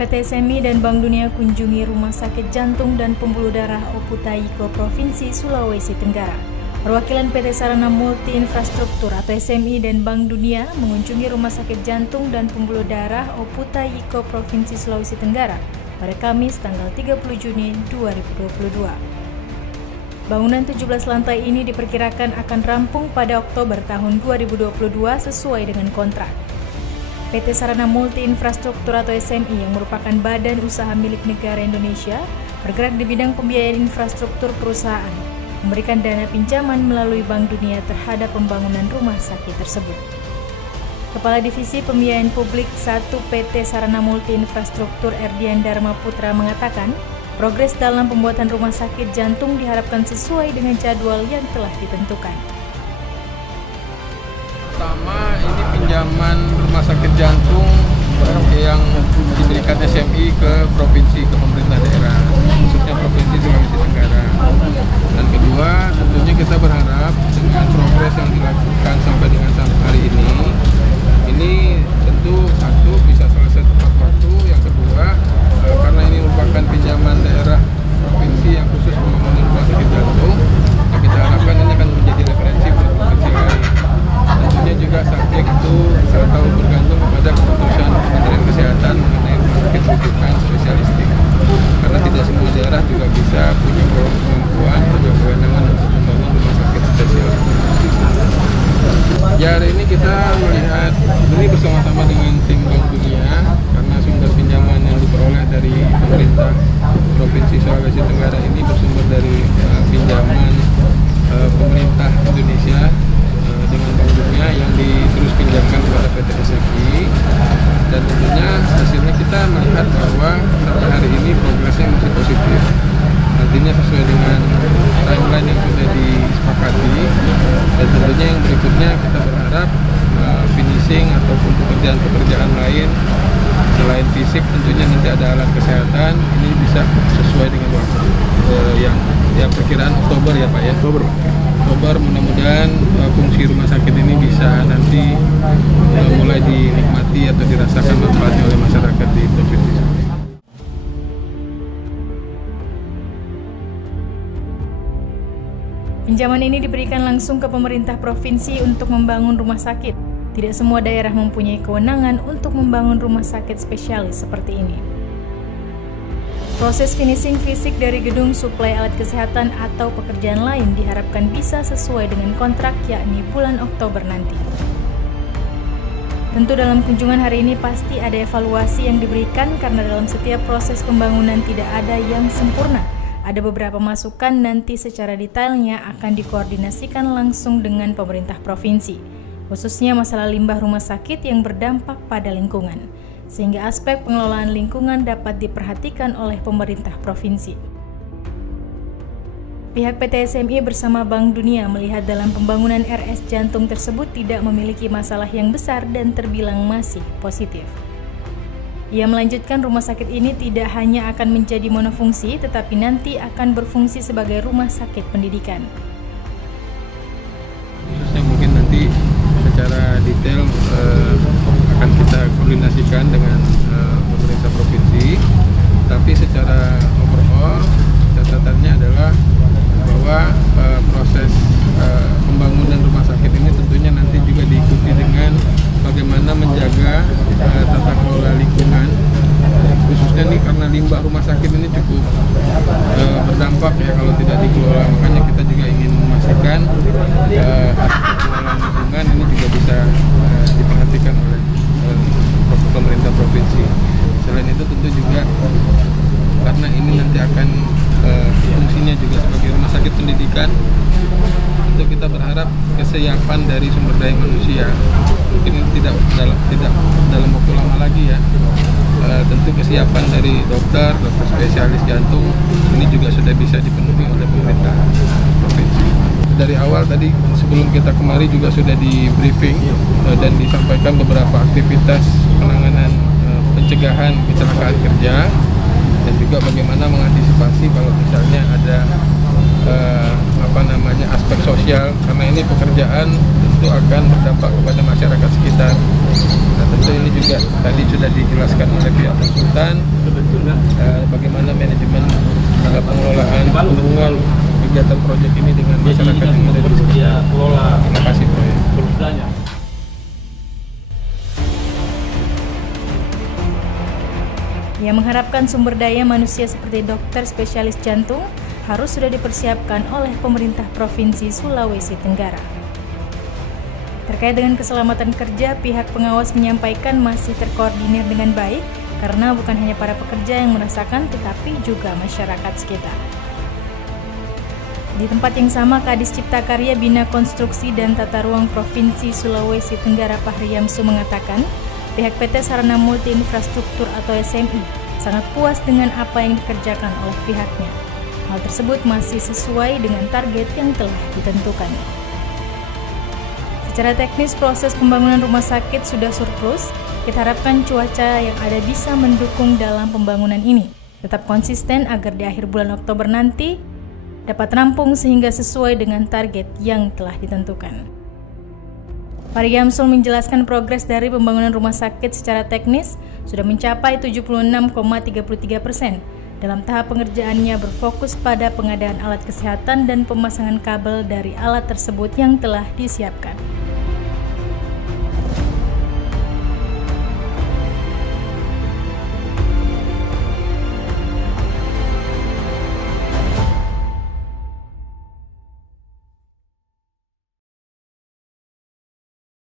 PT SMI dan Bank Dunia kunjungi Rumah Sakit Jantung dan Pembuluh Darah Oputaiko Provinsi Sulawesi Tenggara. Perwakilan PT Sarana Multi Infrastruktur atau SMI dan Bank Dunia mengunjungi Rumah Sakit Jantung dan Pembuluh Darah Oputaiko Provinsi Sulawesi Tenggara pada Kamis tanggal 30 Juni 2022. Bangunan 17 lantai ini diperkirakan akan rampung pada Oktober tahun 2022 sesuai dengan kontrak. PT Sarana Multi Infrastruktur atau SMI yang merupakan badan usaha milik negara Indonesia bergerak di bidang pembiayaan infrastruktur perusahaan, memberikan dana pinjaman melalui Bank Dunia terhadap pembangunan rumah sakit tersebut. Kepala Divisi Pembiayaan Publik 1 PT Sarana Multi Infrastruktur Erdian Dharma Putra mengatakan, progres dalam pembuatan rumah sakit jantung diharapkan sesuai dengan jadwal yang telah ditentukan. Pertama, ini pinjaman rumah sakit jantung yang diberikan SMI ke provinsi, ke pemerintah daerah, khususnya Provinsi Sulawesi Tenggara. Dan kedua, tentunya kita berharap dengan progres yang dilakukan sampai dengan hari ini tentu satu bisa selesai tepat waktu. Yang kedua, karena ini merupakan pinjaman daerah provinsi yang khusus membangun rumah sakit jantung, yang kita harapkan ini akan menjadi referensi untuk provinsi lain. Tentunya juga subjek itu atau bergantung kepada keputusan Kementerian Kesehatan mengenai rumah sakit rujukan spesialistik. Karena tidak semua daerah juga bisa punya kemampuan atau kewenangan untuk membangun rumah sakit spesialistik. Ya, hari ini kita melihat ini bersama-sama dengan tim Bank Dunia karena sumber pinjaman yang diperoleh dari pemerintah Provinsi Sulawesi Tenggara ini bersumber dari pinjaman pemerintah Indonesia dengan Bank Dunia yang terus pinjamkan kepada PT SMI, dan tentunya hasilnya kita melihat bahwa sampai hari ini progresnya masih positif. Artinya sesuai dengan timeline yang sudah disepakati, dan tentunya yang berikutnya kita berharap finishing ataupun pekerjaan-pekerjaan lain selain fisik tentunya nanti ada alat kesehatan, ini bisa sesuai dengan waktu yang perkiraan Oktober ya Pak ya. Oktober mudah-mudahan fungsi rumah sakit ini bisa nanti mulai dinikmati atau dirasakan manfaatnya oleh masyarakat di provinsi. Pinjaman ini diberikan langsung ke pemerintah provinsi untuk membangun rumah sakit. Tidak semua daerah mempunyai kewenangan untuk membangun rumah sakit spesialis seperti ini. Proses finishing fisik dari gedung suplai alat kesehatan atau pekerjaan lain diharapkan bisa sesuai dengan kontrak, yakni bulan Oktober nanti. Tentu dalam kunjungan hari ini pasti ada evaluasi yang diberikan karena dalam setiap proses pembangunan tidak ada yang sempurna. Ada beberapa masukan nanti secara detailnya akan dikoordinasikan langsung dengan pemerintah provinsi, khususnya masalah limbah rumah sakit yang berdampak pada lingkungan, sehingga aspek pengelolaan lingkungan dapat diperhatikan oleh pemerintah provinsi. Pihak PT SMI bersama Bank Dunia melihat dalam pembangunan RS jantung tersebut tidak memiliki masalah yang besar dan terbilang masih positif. Ia melanjutkan rumah sakit ini tidak hanya akan menjadi monofungsi, tetapi nanti akan berfungsi sebagai rumah sakit pendidikan. Khususnya mungkin nanti secara detail akan kita koordinasikan dengan pemerintah provinsi, tapi secara overall catatannya adalah bahwa proses pembangunan rumah sakit ini tentunya nanti juga diikuti dengan bagaimana menjaga tata kelola lingkungan, khususnya nih karena limbah rumah sakit ini cukup berdampak ya kalau tidak dikelola. Makanya kita juga ingin memastikan aspek pengelolaan lingkungan ini juga bisa diperhatikan oleh pemerintah provinsi. Selain itu tentu juga karena ini nanti akan fungsinya juga sebagai rumah sakit pendidikan, tentu kita berharap kesiapan dari sumber daya manusia mungkin ini tidak dalam waktu lama lagi ya. Tentu kesiapan dari dokter spesialis jantung ini juga sudah bisa dipenuhi oleh pemerintah provinsi. Dari awal tadi sebelum kita kemari juga sudah di briefing dan disampaikan beberapa aktivitas penanganan pencegahan kecelakaan kerja, dan juga bagaimana mengantisipasi kalau misalnya ada aspek sosial, karena ini pekerjaan tentu akan berdampak kepada masyarakat sekitar. Nah, tentu ini juga tadi sudah dijelaskan oleh pihak konsultan bagaimana manajemen dalam pengelolaan hubungan kegiatan proyek ini dengan masyarakat yang ada di sekitar lokasi proyek. Ia mengharapkan sumber daya manusia seperti dokter spesialis jantung harus sudah dipersiapkan oleh pemerintah Provinsi Sulawesi Tenggara. Terkait dengan keselamatan kerja, pihak pengawas menyampaikan masih terkoordinir dengan baik karena bukan hanya para pekerja yang merasakan tetapi juga masyarakat sekitar. Di tempat yang sama, Kadis Cipta Karya Bina Konstruksi dan Tata Ruang Provinsi Sulawesi Tenggara Fahri Yamsu mengatakan, pihak PT Sarana Multi Infrastruktur atau SMI sangat puas dengan apa yang dikerjakan oleh pihaknya. Hal tersebut masih sesuai dengan target yang telah ditentukan. Secara teknis, proses pembangunan rumah sakit sudah surplus. Kita harapkan cuaca yang ada bisa mendukung dalam pembangunan ini. Tetap konsisten agar di akhir bulan Oktober nanti dapat rampung sehingga sesuai dengan target yang telah ditentukan. Fahri Yamsu menjelaskan progres dari pembangunan rumah sakit secara teknis sudah mencapai 76,33%. Dalam tahap pengerjaannya berfokus pada pengadaan alat kesehatan dan pemasangan kabel dari alat tersebut yang telah disiapkan.